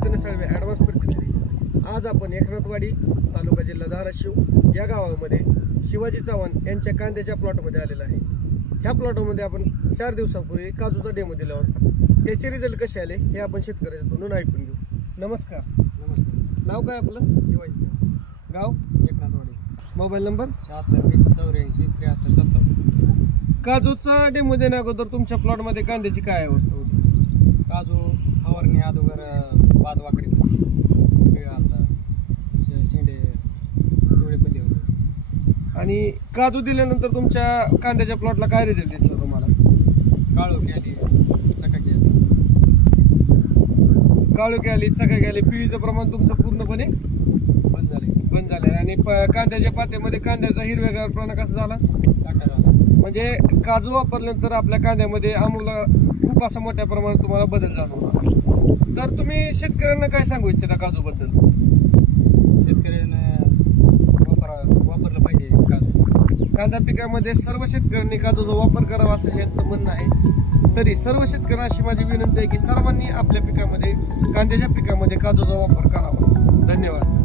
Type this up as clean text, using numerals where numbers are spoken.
चैतन्य Salve advance प्रतिनिधी। आज आपण एकनाथवाडी तालुका जिल्हा धाराशिव या गावामध्ये शिवाजी चव्हाण यांच्या कांद्याच्या प्लॉटमध्ये आलेला आहे। ह्या प्लॉटमध्ये आपण 4 दिवसांपूर्वी काजूचा डेमो दिला होता। त्याचे रिझल्ट कसे आले हे आपण शेतकऱ्याच्या तोंडून ऐकून घेऊ। नमस्कार। नमस्कार। नाव काय आपलं? शिवाजी चव्हाण, गाव एकनाथवाडी। Mobile number 76 20 84 73 57। काजूचा डेमो देण्या अगोदर तुमच्या प्लॉटमध्ये कांद्याची काय अवस्था होती? काजू फवारणी अगोदर बाद वाकडीमध्ये आता शेंडे डोळे पल्ले होते। आणि काजू दिल्यानंतर तुमच्या कांद्याच्या प्लॉटला काय रिझल्ट दिसला तुम्हाला? काळोखी आली, चकाकी आली, काळोखी आली, चकाकी आली, पिळीचं प्रमाण तुमचं पूर्णपणे बंद झाले आणि कांद्याच्या पात्यामध्ये कांद्याचा हिरवेगारपणा कसा झाला? टाका झाला। म्हणजे काजू वापरल्यानंतर आपल्या कांद्यामध्ये आम्हाला खूप असा मोठ्या प्रमाणात तुम्हाला बदल जाणवला। तर तुम्ही शेतकऱ्यांना काय सांगू इच्छिता काजूबद्दल? शेतकऱ्यांना वापरलं पाहिजे काजू। कांदा पिकामध्ये सर्व शेतकऱ्यांनी काजूचा वापर करावा असं यांचं म्हणणं आहे। तरी सर्व शेतकऱ्यांना अशी माझी विनंती आहे की सर्वांनी आपल्या पिकामध्ये कांद्याच्या पिकामध्ये काजूचा वापर करावा। धन्यवाद।